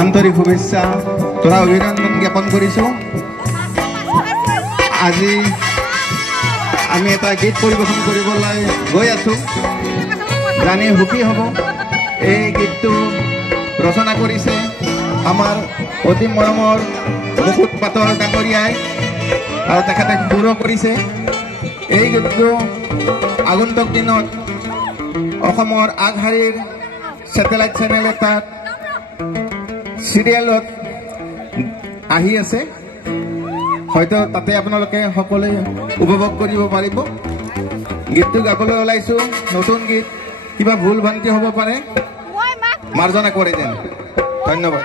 আন্তৰিক শুভেচ্ছা তথা অভিনন্দন জ্ঞাপন কৰিছোঁ। আজি আমি এটা গীত পৰিৱেশন কৰিবলৈ গৈ আছোঁ, জানি সুখী হ'ব। এই গীতটো ৰচনা কৰিছে আমাৰ অতি মৰমৰ মুকুট পাটৰ ডাঙৰীয়াই আৰু তেখেতে সুৰো কৰিছে। এই গীতটো আগন্তুক দিনত অসমৰ আগশাৰীৰ ছেটেলাইট চেনেল এটাত চিৰিয়েলত আহি আছে, হয়তো তাতে আপোনালোকে সকলোৱে উপভোগ কৰিব পাৰিব। গীতটো গাবলৈ ওলাইছোঁ, নতুন গীত, কিবা ভুল ভ্ৰান্তি হ'ব পাৰে, মাৰ্জনা কৰে যেন। ধন্যবাদ।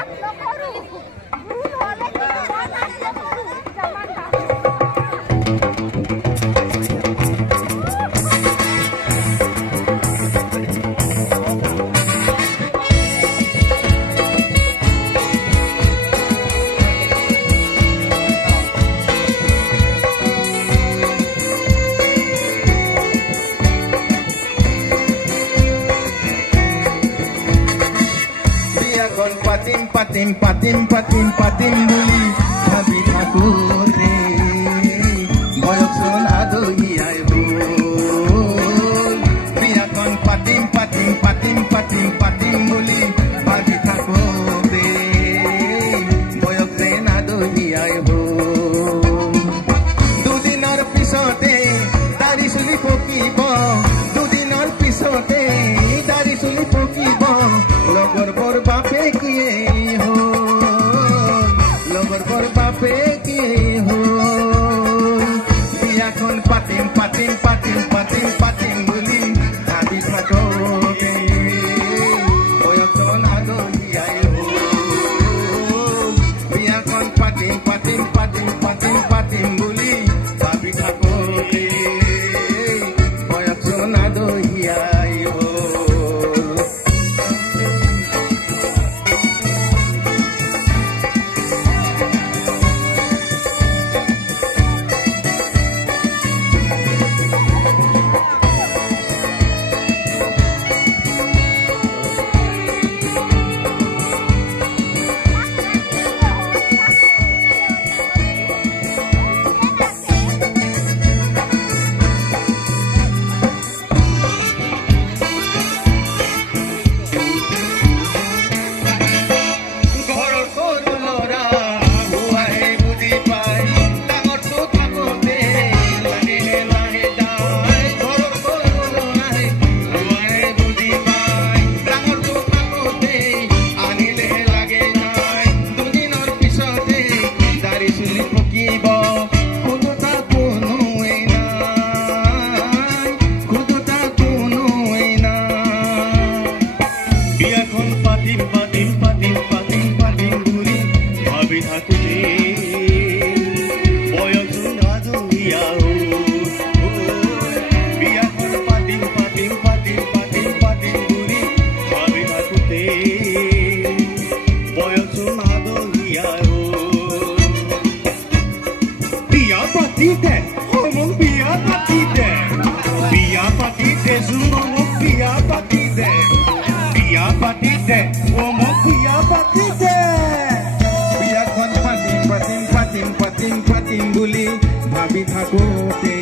পাতিম বুলি ভাবি থাকোঁতে বয়সচোন আদহি আহিব। বিয়াখন পাতিম বুলি ভাবি থাকোঁতে বয়স যেন আদহি আহিব। দুদিনৰ পিছতে দাড়ি চুলি পকিব, দুদিনৰ পিছতে দাড়ি চুলি পকিব। লগৰ বৰ বাপে কিয়ে বিয়াখন পাতিম বুলি ভাবি থাকোঁতে বয়সচোন আদহি আহিব। বিয়াখন পাতিম বুলি ভাবি থাকোঁতে বয়সচোন আদহি আহিব। বিয়াখন পাতিম বুলি ভাবি থাকোঁতে